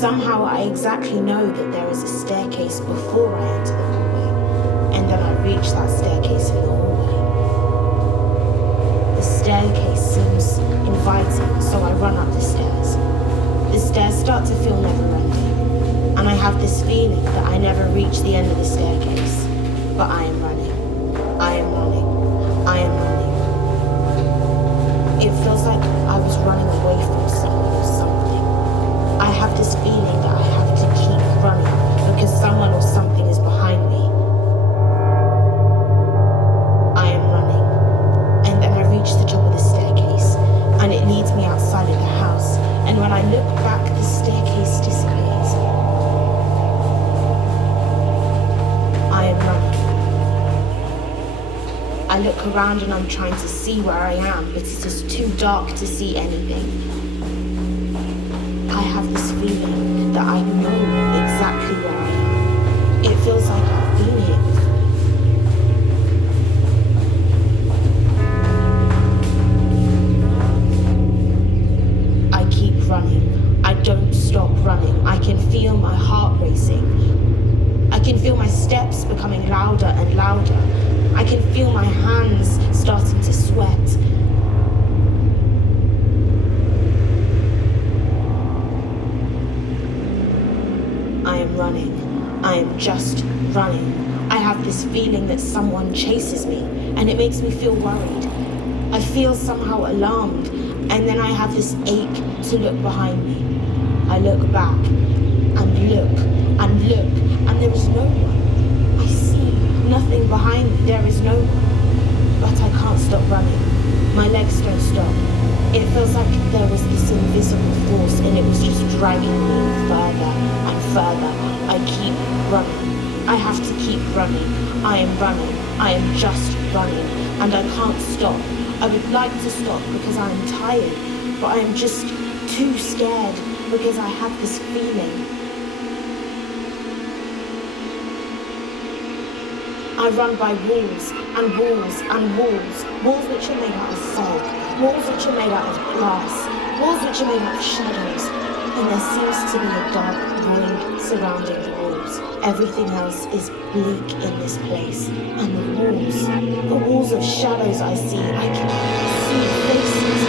Somehow I exactly know that there is a staircase before I enter the hallway, and then I reach that staircase in the hallway. The staircase seems inviting, so I run up the stairs. The stairs start to feel never-ending, and I have this feeling that I never reach the end of the staircase, but I am running. I am running. I am running. It feels like I was running away from someone or something. I have this feeling that I have to keep running because someone or something is behind me. I am running. And then I reach the top of the staircase and it leads me outside of the house. And when I look back, the staircase disappears. I am running. I look around and I'm trying to see where I am, but it is too dark to see anything. I have this feeling that I know exactly where I am. It feels like I've been here before. I keep running. I don't stop running. I can feel my heart racing. I can feel my steps becoming louder and louder. I can feel my hands starting to sweat. I am running. I am just running. I have this feeling that someone chases me, and it makes me feel worried. I feel somehow alarmed, and then I have this ache to look behind me. I look back, and look, and look, and there is no one. I see nothing behind me, there is no one. But I can't stop running. My legs don't stop. It feels like there was this invisible force and it was just dragging me further and further. I keep running. I have to keep running. I am running. I am just running. And I can't stop. I would like to stop because I am tired, but I am just too scared because I have this feeling. I run by walls and walls and walls, walls which are made out of fog, walls which are made out of glass, walls which are made out of shadows, and there seems to be a dark void surrounding the walls. Everything else is bleak in this place, and the walls of shadows I see, I can see faces,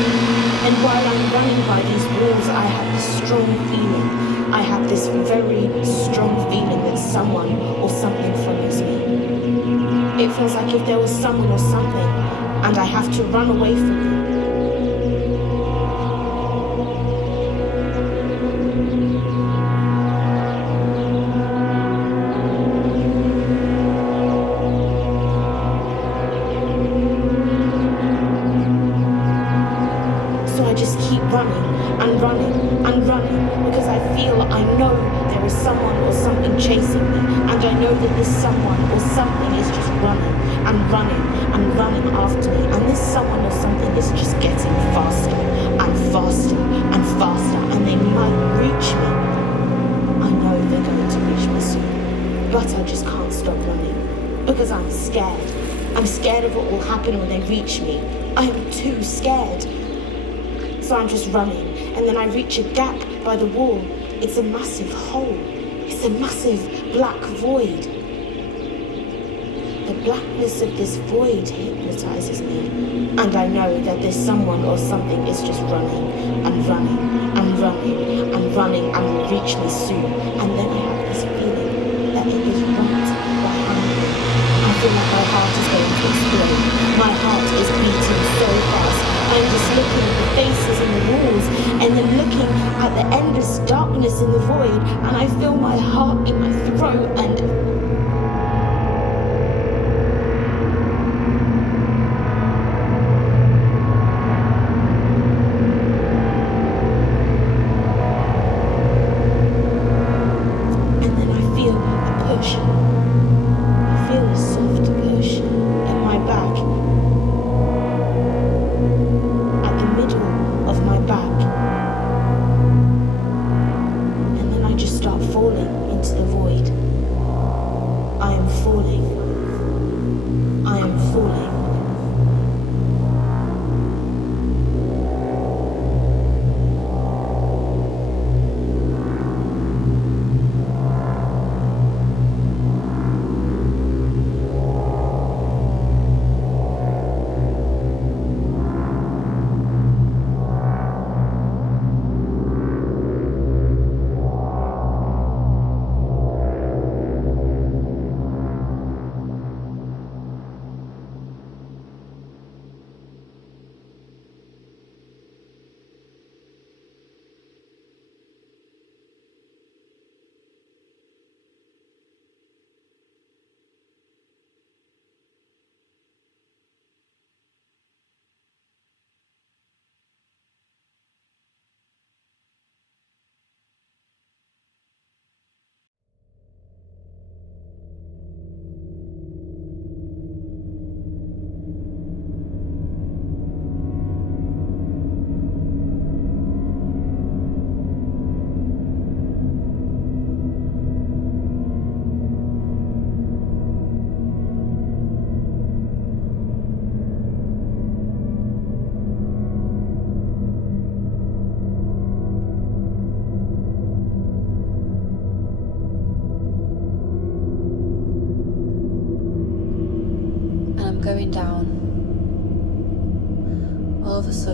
and while I'm running by these walls, I have this strong feeling. I have this very strong feeling that someone or something follows me. It feels like if there was someone or something, and I have to run away from them. So I just keep running and running and running because I feel I know there is someone or something chasing me, and I know that this someone or something is just running and running and running after me, and this someone or something is just getting faster and faster and faster, and they might reach me. I know they're going to reach me soon, but I just can't stop running because I'm scared. I'm scared of what will happen when they reach me. I am too scared. So I'm just running, and then I reach a gap by the wall. It's a massive hole. It's a massive black void. The blackness of this void hypnotizes me, and I know that this someone or something is just running and running and running and running and will reach me soon. And then I have this feeling that it is right behind me. I feel like my heart is going to explode. My heart is beating so fast. I'm just looking at the faces and the walls, and then looking at the endless darkness in the void, and I feel my heart in my throat, and then I feel a push. I feel a soft push at my back. Of my back, and then I just start falling into the void.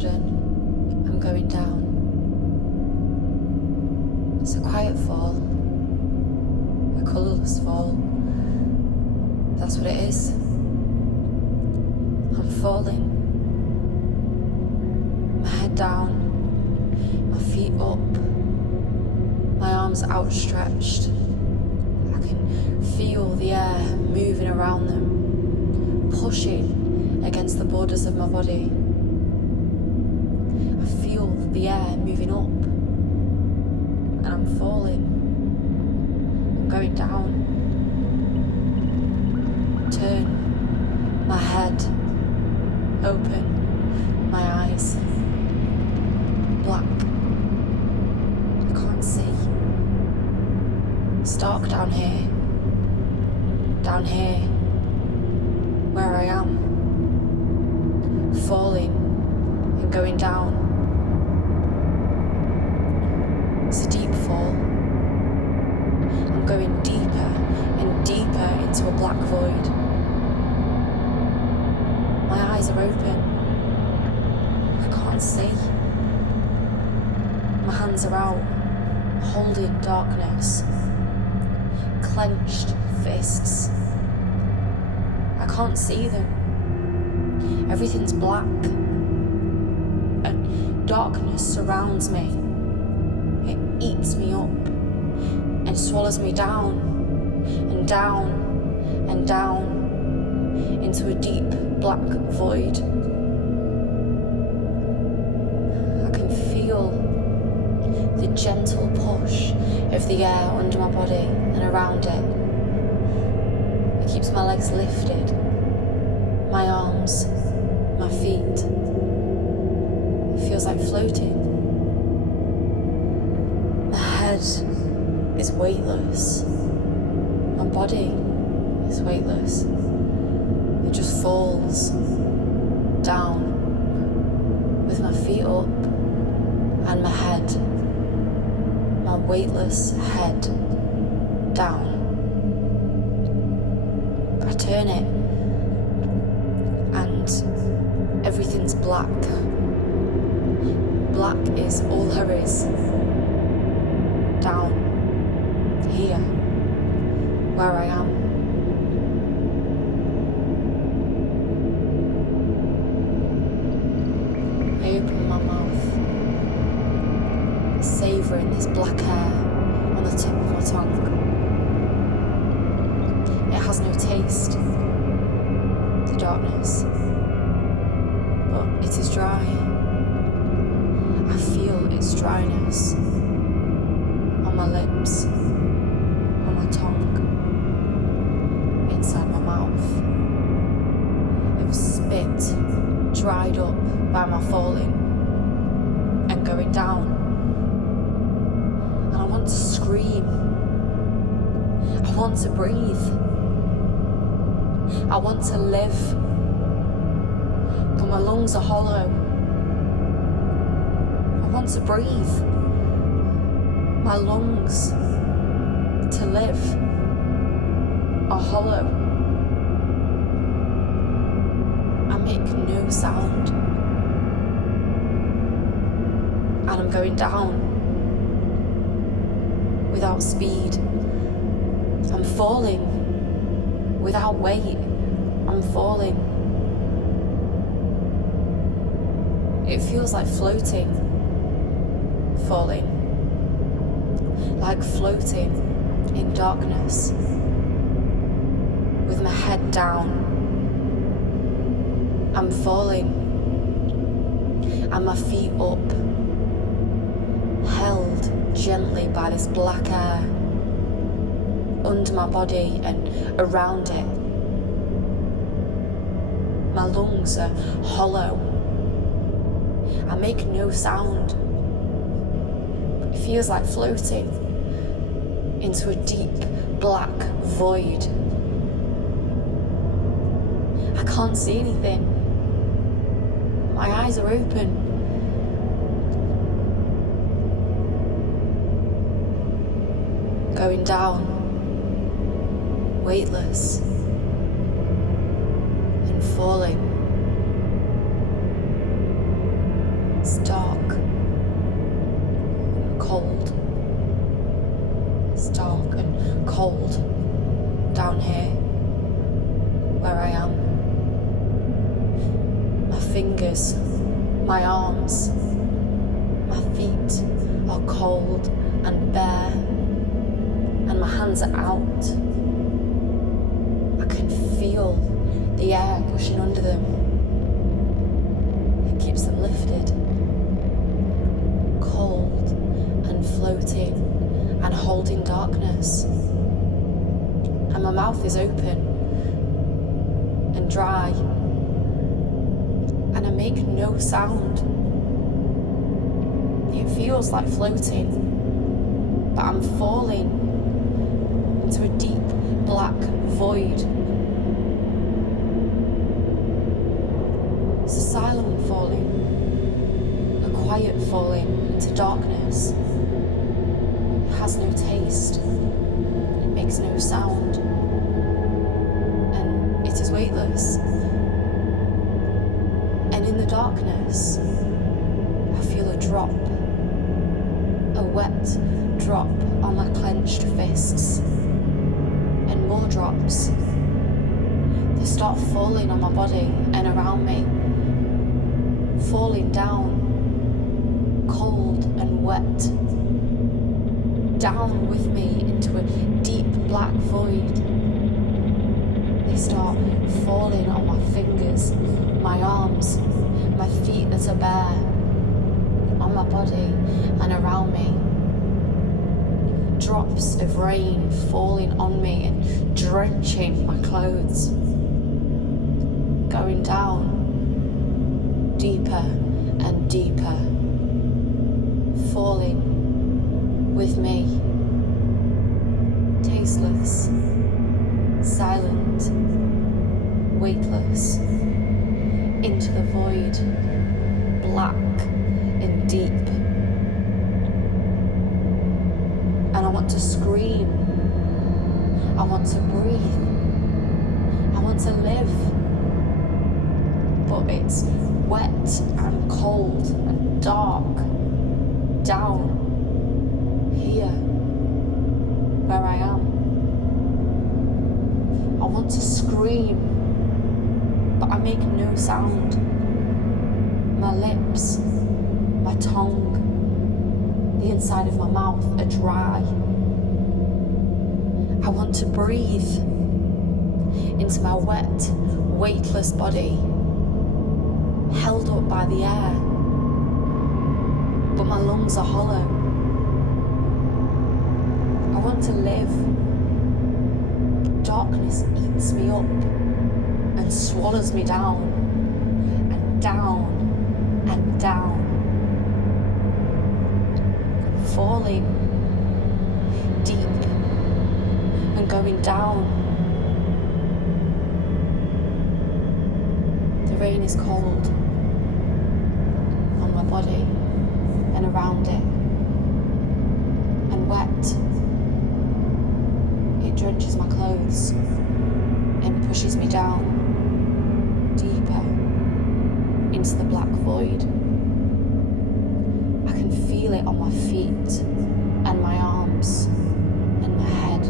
sudden, I'm going down. It's a quiet fall, a colourless fall. That's what it is. I'm falling. My head down, my feet up, my arms outstretched. I can feel the air moving around them, pushing against the borders of my body. I feel the air moving up, and I'm falling. I'm going down. Turn my head, open my eyes. Black. I can't see. It's dark down here. Down here, where I am. Falling and going down. It's a deep fall. I'm going deeper and deeper into a black void. My eyes are open. I can't see. My hands are out, holding darkness. Clenched fists. I can't see them. Everything's black. And darkness surrounds me. It eats me up and swallows me down and down and down into a deep black void. I can feel the gentle push of the air under my body and around it. It keeps my legs lifted, my arms, my feet. It feels like floating. My head is weightless. My body is weightless. It just falls down with my feet up and my head, my weightless head down. I turn it and everything's black. Black is all there is. Down here, where I am. I open my mouth, savouring this black air on the tip of my tongue. It has no taste, the darkness, but it is dry. I feel its dryness on my lips, on my tongue, inside my mouth. It was spit, dried up by my falling and going down. And I want to scream. I want to breathe. I want to live. But my lungs are hollow. I want to breathe. My lungs to live are hollow. I make no sound. And I'm going down without speed. I'm falling without weight. I'm falling. It feels like floating. Falling. Like floating in darkness. With my head down. I'm falling. And my feet up. Held gently by this black air. Under my body and around it. My lungs are hollow. I make no sound. It feels like floating into a deep black void. I can't see anything. My eyes are open. Going down, weightless, and falling. It's dark and cold. It's dark and cold down here where I am. My fingers, my arms, my feet are cold and bare, and my hands are out. I can feel the air pushing under them. It keeps them lifted, cold and floating and holding darkness. And my mouth is open and dry, and I make no sound. It feels like floating, but I'm falling into a deep black void. It's a silent falling, a quiet falling into darkness. It has no taste, it makes no sound, and it is weightless. And in the darkness, I feel a drop, a wet drop on my clenched fists, and more drops. They start falling on my body and around me, falling down, cold and wet, down with me into a deep black void. They start falling on my fingers, my arms, my feet that are bare, on my body and around me. Drops of rain falling on me and drenching my clothes. Going down, deeper and deeper, falling with me. Tasteless, silent, weightless, into the void, black and deep. And I want to scream, I want to breathe, I want to live, but it's wet and cold and dark down here where I am. I want to scream, but I make no sound. My lips, my tongue, the inside of my mouth are dry. I want to breathe into my wet, weightless body, held up by the air, but my lungs are hollow. I want to live. Darkness eats me up and swallows me down, and down, and down. Falling deep and going down. The rain is cold on my body and around it, and wet. It drenches my clothes and pushes me down deeper into the black void. I can feel it on my feet and my arms and my head.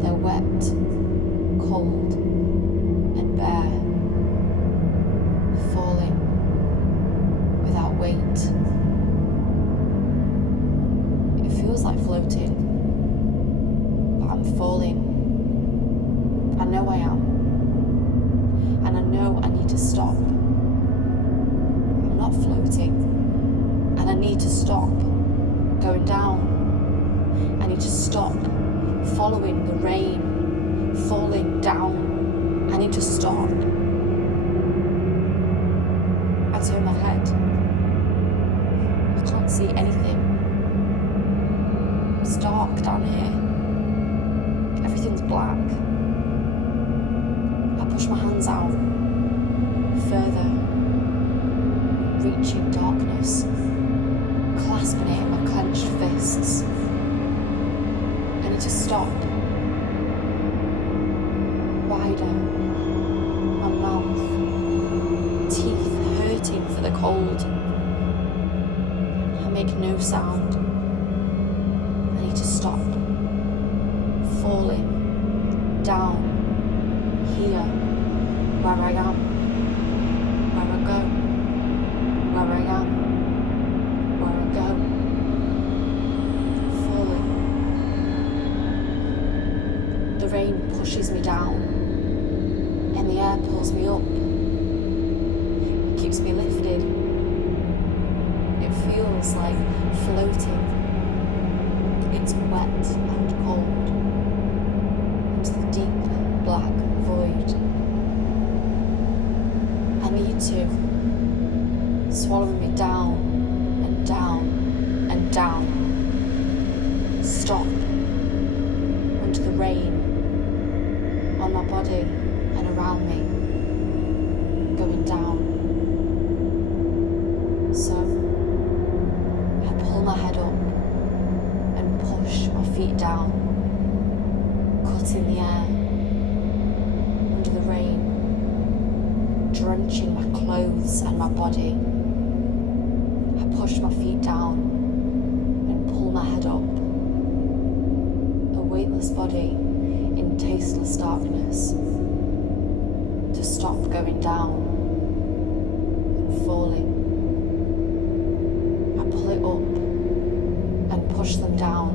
They're wet, cold and bare, falling without weight. It feels like floating, but I'm falling. I know I am, and I know I need to stop. I'm not floating, and I need to stop going down. I need to stop following the rain, falling down. I need to stop. I turn my head. I can't see anything. It's dark down here. Everything's black. I push my hands out further, reaching darkness, clasping it in my clenched fists. I need to stop. Wider, my mouth, teeth hurting for the cold. I make no sound. I need to stop falling down here, where I am, where I go, where I am, where I go, falling. The rain pushes me down and the air pulls me up. It keeps me lifted. It feels like floating. It's wet and cold into the deep black void. I need to, swallowing me down and down and down. Stop under the rain on my body and around me, going down. So I pull my head up and push my feet down, cutting the air under the rain, drenching my clothes and my body. I push my feet down and pull my head up, a weightless body in tasteless darkness, to stop going down and falling. I pull it up and push them down,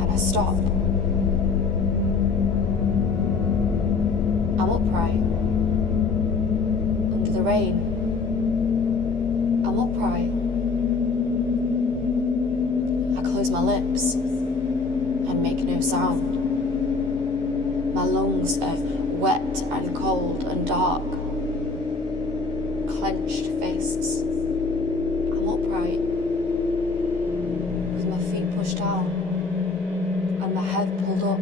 and I stop. I'm upright under the rain. I'm upright. I close my lips and make no sound. My lungs are wet and cold and dark. Clenched fists. I'm upright with my feet pushed down and my head pulled up.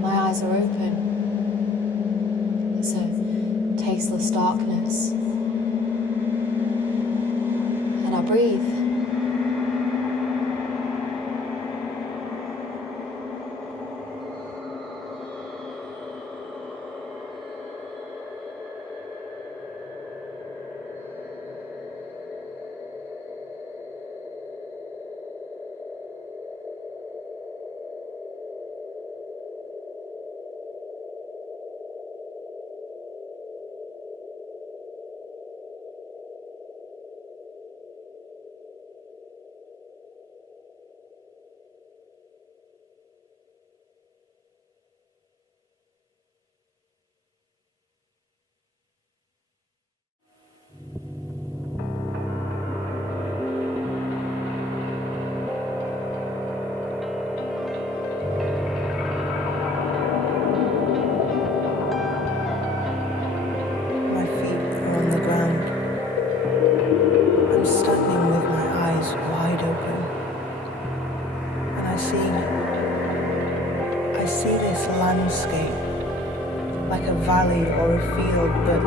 My eyes are open. It's a tasteless darkness. And I breathe. I see this landscape like a valley or a field, but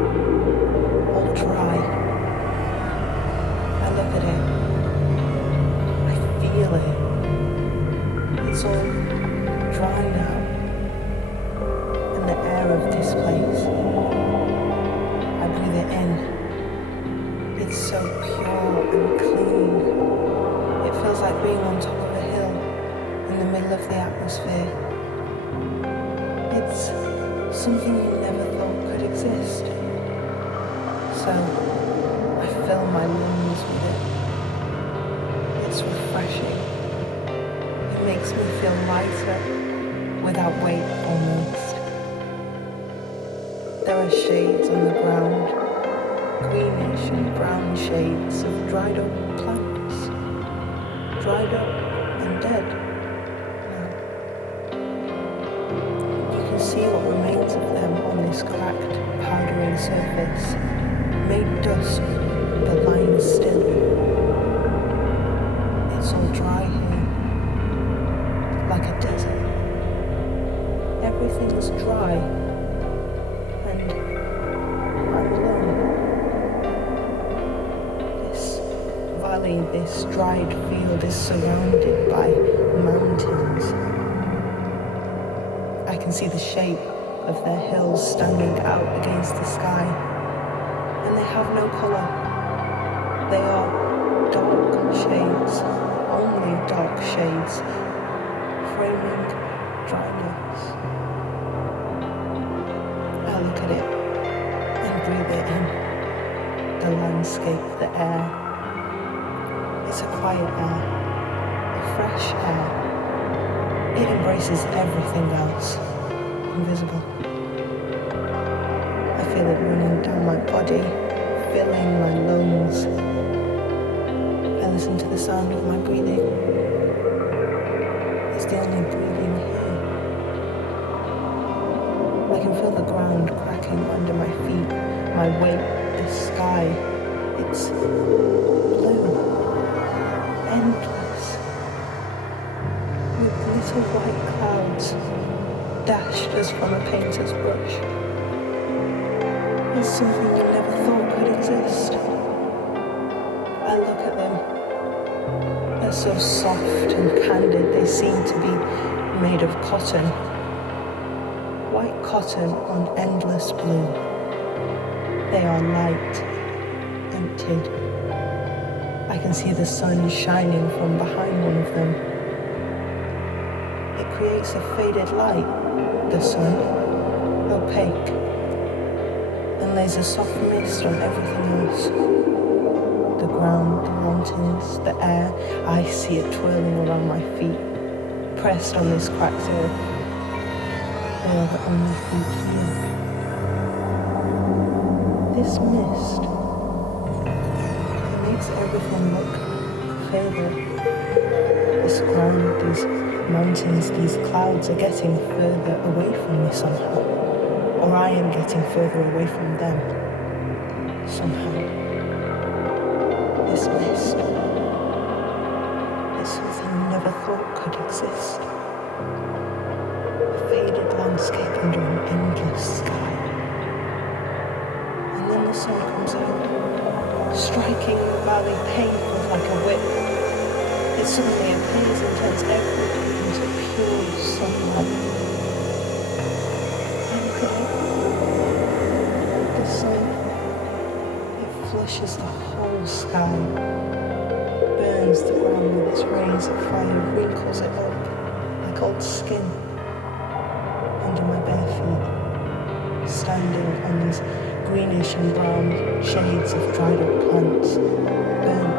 all dry. I look at it, I feel it. It's all dry now, and the air of this place, I breathe it in. It's so pure and clean. It feels like being on top of a hill in the middle of the atmosphere. It's something you never thought could exist. So I fill my lungs with it. It's refreshing. It makes me feel lighter, without weight almost. There are shades on the ground, greenish and brown shades of dried up plants, dried up and dead. See what remains of them on this cracked, powdery surface, made dust but lying still. It's all dry here, like a desert. Everything's dry, and I'm alone. This valley, this dried field is surrounded by mountains. I can see the shape of their hills standing out against the sky, and they have no colour. They are dark shades, only dark shades, framing dryness. I look at it and breathe it in. The landscape, the air. It's a quiet air, a fresh air. It embraces everything else, invisible. I feel it running down my body, filling my lungs. I listen to the sound of my breathing. It's the only breathing here. I can feel the ground cracking under my feet, my weight, the sky. It's blue, endless, with little white clouds dashed as from a painter's brush. It's something you never thought could exist. I look at them. They're so soft and candid, they seem to be made of cotton. White cotton on endless blue. They are light, emptied. I can see the sun shining from behind one of them. It creates a faded light, the sun, opaque, and lays a soft mist on everything else. The ground, the mountains, the air, I see it twirling around my feet, pressed on this cracked earth. They are the only feet here. This mist, it makes everything look further. This ground, these mountains, these clouds are getting further away from me somehow. Or I am getting further away from them somehow. This mist is something you never thought could exist. A faded landscape under an endless sky. And then the sun comes out, striking the valley painful like a whip. It suddenly appears and turns everything into pure sunlight. I look at it. The sun, it flushes the whole sky, burns the ground with its rays of fire, wrinkles it up like old skin under my bare feet, standing on these greenish and brown shades of dried up plants, burnt,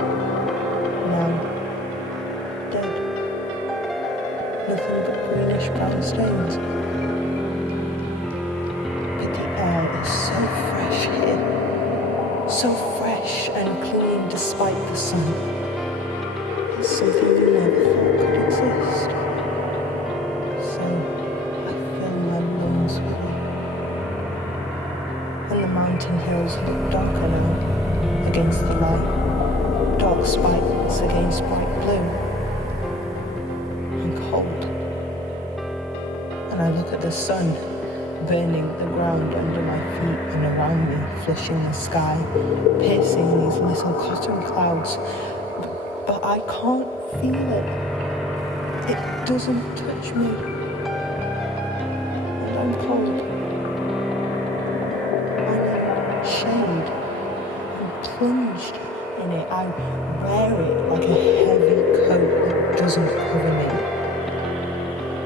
now dead. Nothing but greenish brown stains. But the air is so fresh here, so fresh and clean despite the sun. It's something you never thought could exist. So I fill my lungs with it. And the mountain hills look darker now against the light, dark spikes against bright blue, and cold. And I look at the sun burning the ground under my feet and around me, flushing the sky, piercing these little cotton clouds, but I can't feel it. It doesn't touch me, and I'm cold. Shade and plunged in it. I wear it like a heavy coat that doesn't cover me.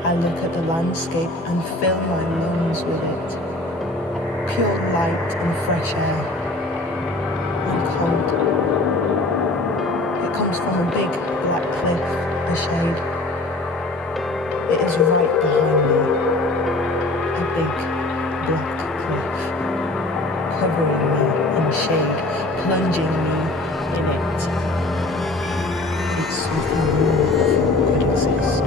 I look at the landscape and fill my lungs with it. Pure light and fresh air. I'm cold. It comes from a big black cliff, the shade. It is right behind me. A big black cliff, covering me in shade, plunging me in it. It's something more could exist.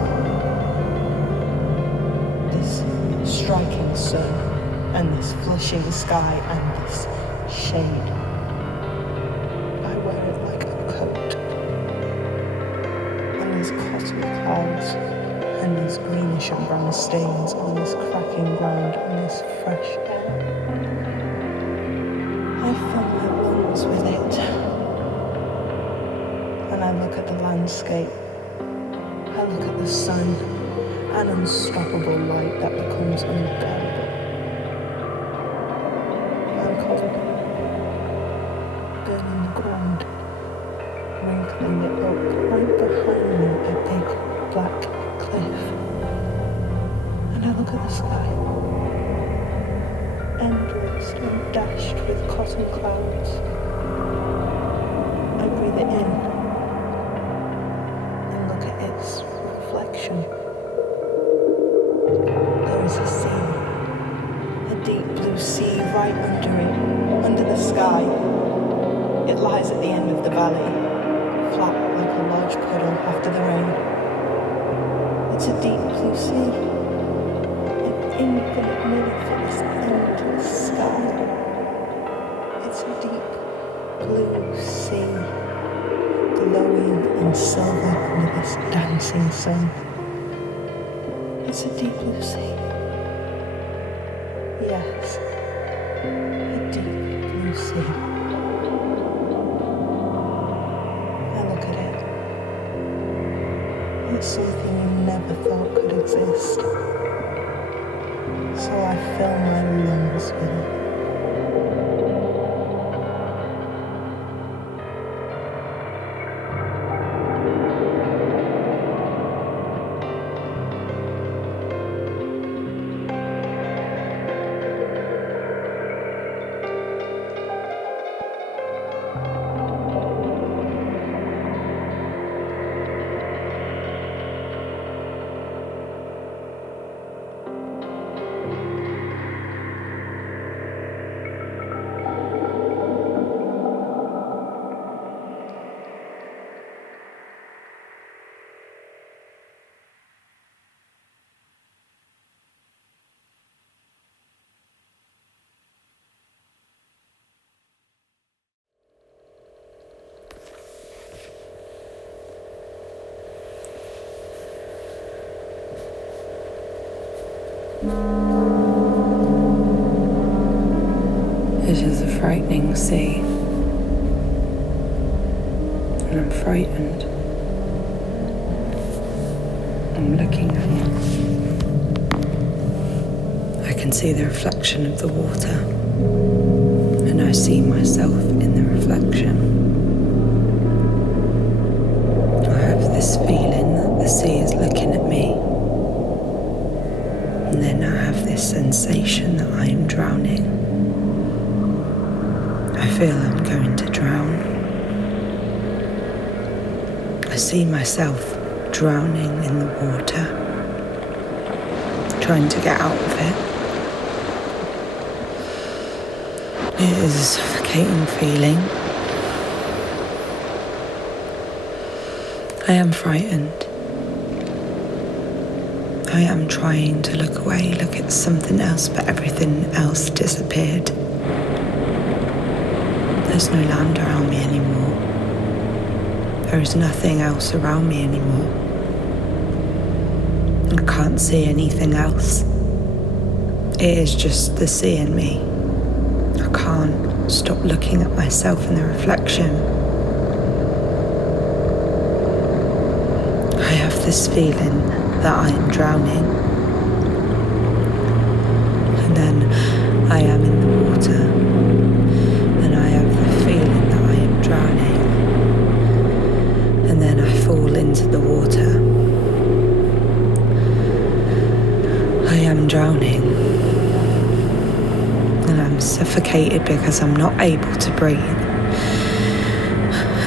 This striking sun, and this flushing sky, and this shade. I wear it like a coat. And these cotton clouds, and these greenish and brown stains on this cracking ground, and this fresh air. I fill my lungs with it, and I look at the landscape. I look at the sun, an unstoppable light that becomes unbearable. following it up. Right behind me, a big black cliff. And I look at the sky. Endless and dashed with cotton clouds. I breathe it in and look at its reflection. There is a sea, a deep blue sea right under it, under the sky. It lies at the end of the valley, flat like a large puddle after the rain. It's a deep blue sea, an infinite manifest endless sky. It's a deep blue sea, glowing in silver under this dancing sun. It's a deep blue sea. Yes, a deep blue sea. I look at it. It's something you never thought could exist. So I fill my lungs with it. It is a frightening sea, and I'm frightened. I'm looking at it. I can see the reflection of the water, and I see myself in the reflection. I have this feeling that the sea is looking at me, and then I have this sensation that I am drowning. I feel I'm going to drown. I see myself drowning in the water, trying to get out of it. It is a suffocating feeling. I am frightened. I am trying to look away, look at something else, but everything else disappeared. There's no land around me anymore. There is nothing else around me anymore. I can't see anything else. It is just the sea in me. I can't stop looking at myself in the reflection. I have this feeling that I am drowning. And then I am in the water. Drowning, and then I fall into the water. I am drowning, and I'm suffocated because I'm not able to breathe.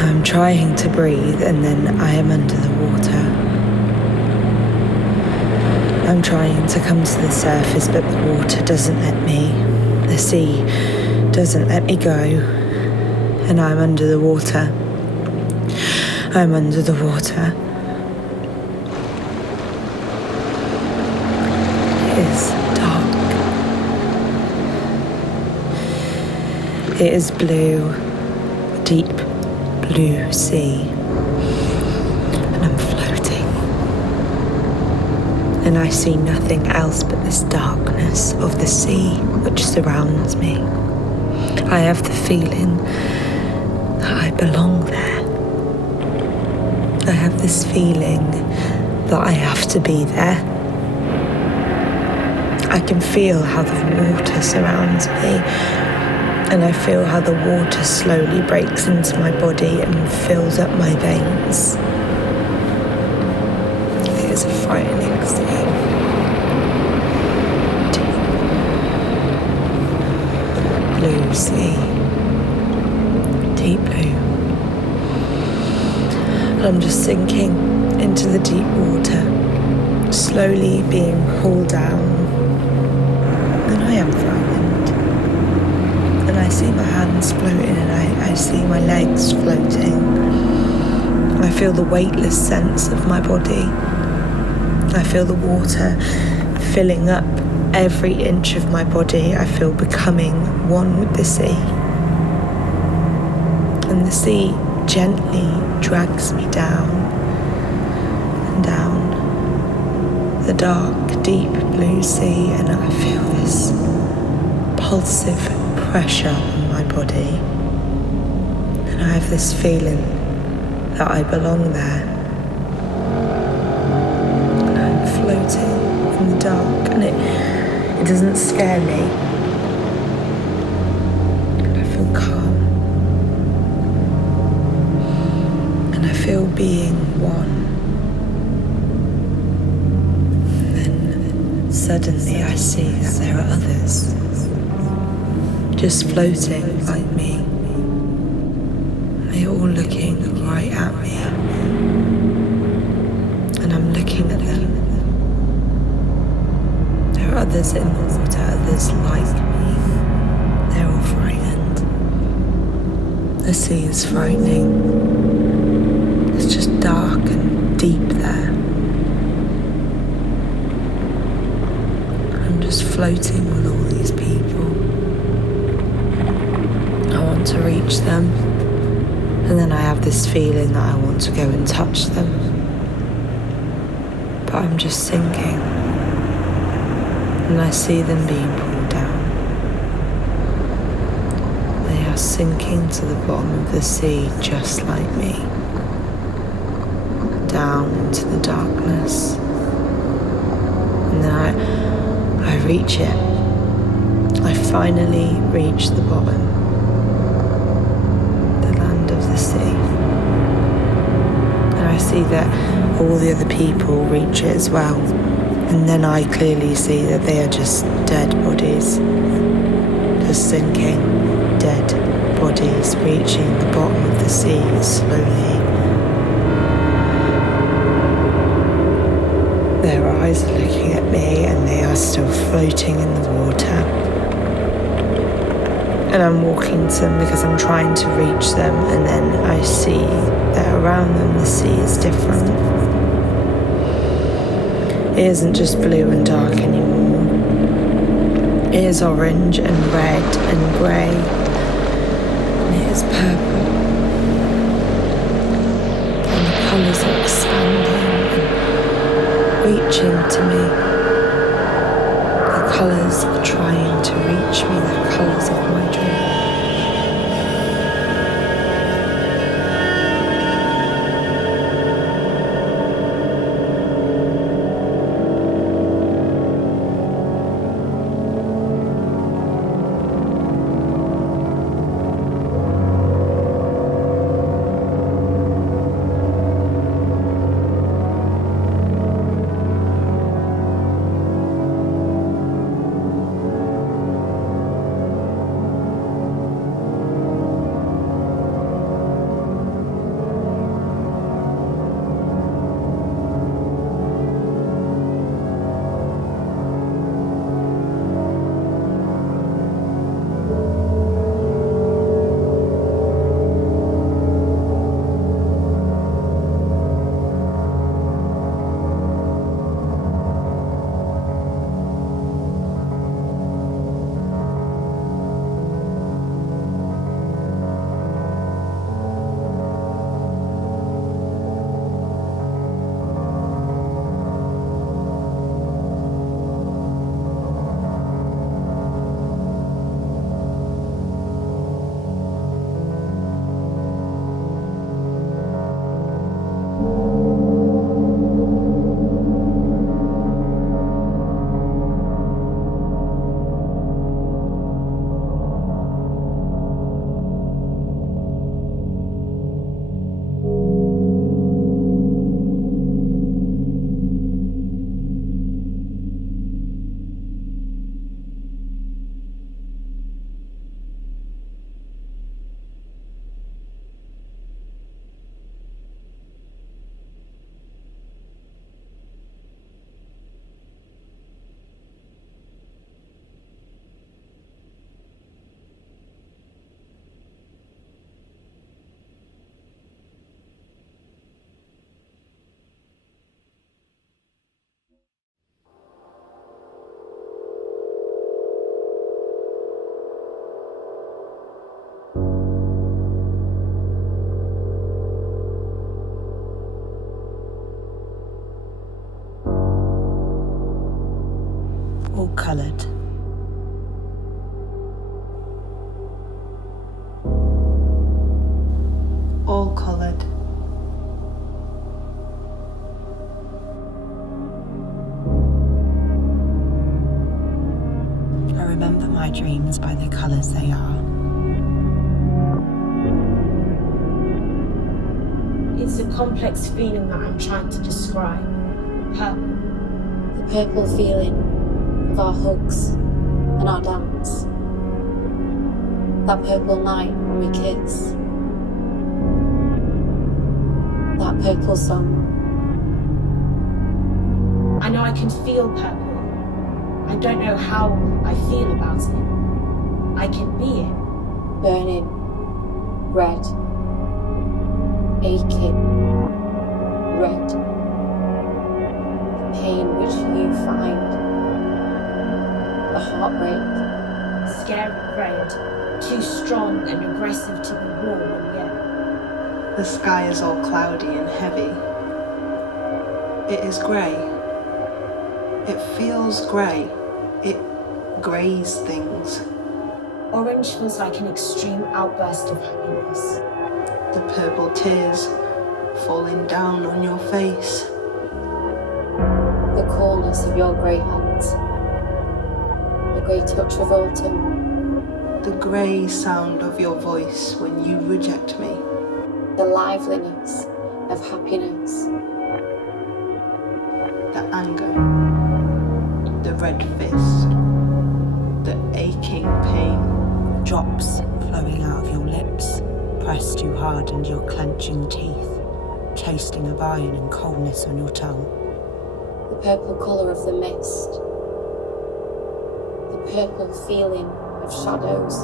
I'm trying to breathe, and then I am under the water. I'm trying to come to the surface, but the water doesn't let me. The sea doesn't let me go. And I'm under the water. I'm under the water. It is dark. It is blue, deep blue sea. And I'm floating. And I see nothing else but this darkness of the sea which surrounds me. I have the feeling I belong there. I have this feeling that I have to be there. I can feel how the water surrounds me. And I feel how the water slowly breaks into my body and fills up my veins. It is a frightening scene. Deep blue sea. Deep blue. And I'm just sinking into the deep water, slowly being pulled down. And I am frightened. And I see my hands floating and I see my legs floating. I feel the weightless sense of my body. I feel the water filling up every inch of my body. I feel becoming one with the sea. And the sea gently drags me down and down the dark, deep blue sea, and I feel this pulsive pressure on my body. And I have this feeling that I belong there. And I'm floating in the dark, and it doesn't scare me. I feel calm. And I feel being one. And then suddenly I see that there are others just floating like me. They're all looking right at me. And I'm looking at them. There are others in the water, others like me. They're all frightened. The sea is frightening. It's just dark and deep there. I'm just floating with all these people. I want to reach them, and then I have this feeling that I want to go and touch them, but I'm just sinking, and I see them being pulled down. They are sinking to the bottom of the sea just like me, down into the darkness. And then I reach it. I finally reach the bottom. The sea. And I see that all the other people reach it as well. And then I clearly see that they are just dead bodies. Just sinking, dead bodies reaching the bottom of the sea slowly. Their eyes are looking at me and they are still floating in the water. And I'm walking to them because I'm trying to reach them, and then I see that around them the sea is different. It isn't just blue and dark anymore. It is orange and red and grey, and it is purple. And the colours are expanding and reaching to me. The colours are trying to reach me, the colours of my dream. coloured. All coloured. I remember my dreams by the colours they are. It's a complex feeling that I'm trying to describe. Purple. The purple feeling of our hugs and our dance. That purple night when we kiss. That purple song. I know I can feel purple. I don't know how I feel about it. I can be it. Burning. Red. Aching. Red. The pain which you find. The heartbreak. Scary red. Too strong and aggressive to be warm and yet. The sky is all cloudy and heavy. It is grey. It feels grey. It greys things. Orange feels like an extreme outburst of happiness. The purple tears falling down on your face. The coolness of your grey hands. The grey touch of autumn. The grey sound of your voice when you reject me. The liveliness of happiness. The anger. The red fist. The aching pain. Drops flowing out of your lips, pressed too hard into your clenching teeth, tasting of iron and coldness on your tongue. The purple colour of the mist. The purple feeling of shadows.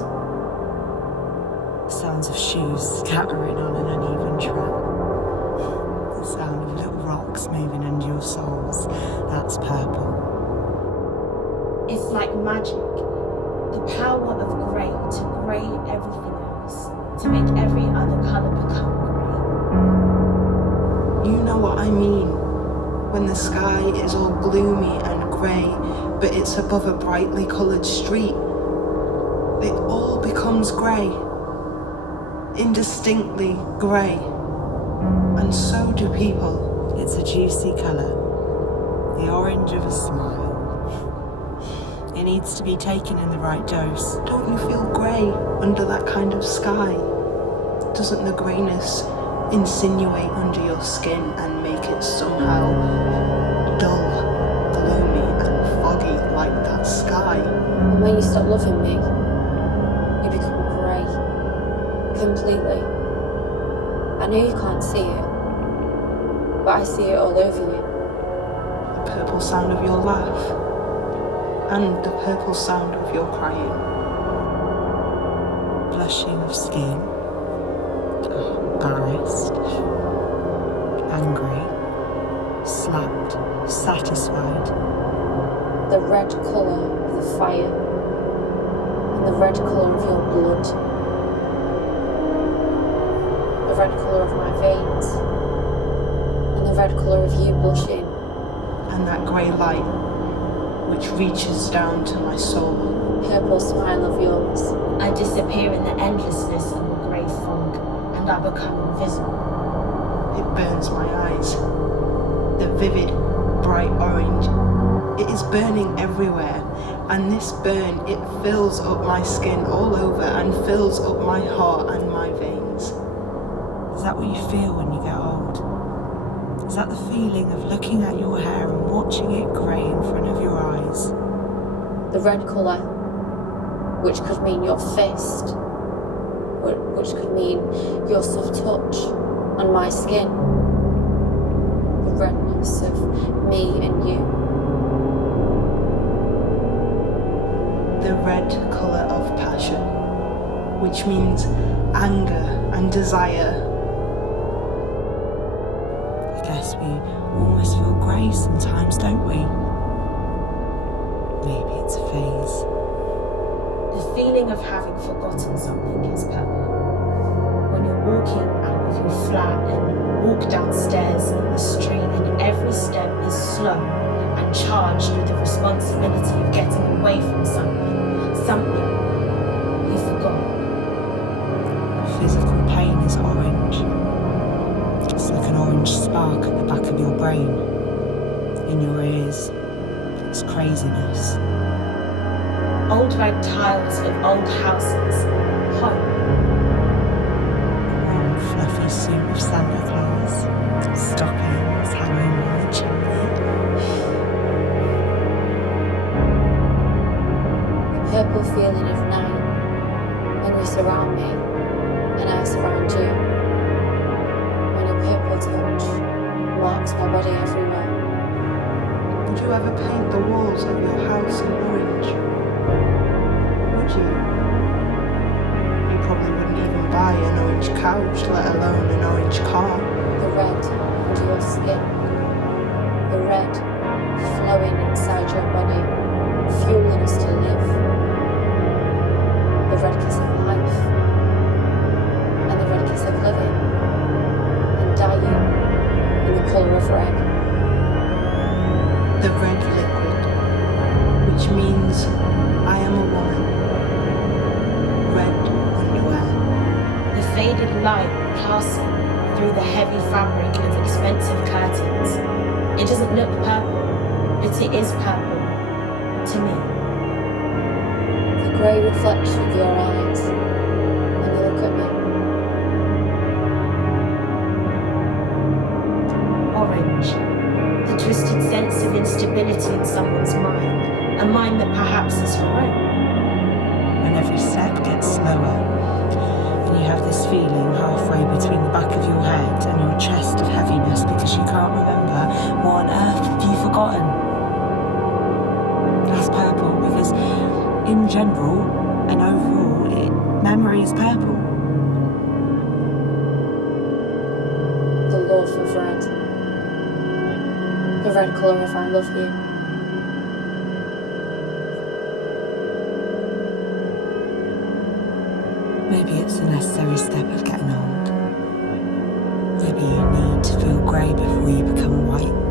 Sounds of shoes scattering on an uneven track. The sound of little rocks moving under your soles. That's purple. It's like magic. The power of grey to grey everything else. To make every other colour become grey. You know what I mean. When the sky is all gloomy and grey, but it's above a brightly coloured street. It all becomes grey. Indistinctly grey. And so do people. It's a juicy colour. The orange of a smile. It needs to be taken in the right dose. Don't you feel grey under that kind of sky? Doesn't the greyness insinuate under your skin and make it somehow dull, gloomy and foggy like that sky? And when you stop loving me, you become grey. Completely. I know you can't see it, but I see it all over you. The purple sound of your laugh and the purple sound of your crying. Blushing of skin. Embarrassed. Angry. Slapped. Satisfied. The red colour of the fire and the red colour of your blood. The red colour of my veins and the red colour of you blushing. And that grey light which reaches down to my soul. Purple smile of yours. I disappear in the endlessness of the grey fog, and I become invisible. It burns my eyes. The vivid, bright orange. It is burning everywhere, and this burn, it fills up my skin all over and fills up my heart and my veins. Is that what you feel when you get old? Is that the feeling of looking at your hair and watching it grey in front of your eyes? The red colour, which could mean your fist, which could mean your soft touch on my skin. The redness of me and you. The red colour of passion, which means anger and desire. I guess we almost feel grey sometimes, don't we? Maybe it's a phase. The feeling of having forgotten something is purple. When you're walking out of your flat and walk downstairs in the street and every step is slow and charged with the responsibility of getting away from something you forgot. Physical pain is orange. It's like an orange spark at the back of your brain. In your ears, it's craziness. Old red tiles of old houses, home. A warm, fluffy suit of Santa Claus, stockings hanging on the chimney. The purple feeling of night when you surround me and I surround you. When a purple touch marks my body everywhere. Would you ever paint the walls of your house in orange? Would you? You probably wouldn't even buy an orange couch, let alone an orange car. The red under your skin. The red flowing inside your body, fueling us to live. The red kiss of life. And the red kiss of living. And dying in the colour of red. The red liquid, which means I am a woman. Red underwear. The faded light passing through the heavy fabric of expensive curtains. It doesn't look purple, but it is purple to me. The grey reflection of your eyes when you look at me. Orange, the twisted sense of instability in someone's mind, a mind that perhaps is her own. When every step gets slower, and you have this feeling halfway between the back of your head and your chest of heaviness because you can't remember what on earth have you forgotten. That's purple because in general and overall, memory is purple. The love of red. The red colour of I love you. Maybe it's a necessary step of getting old. Maybe you need to feel grey before you become white.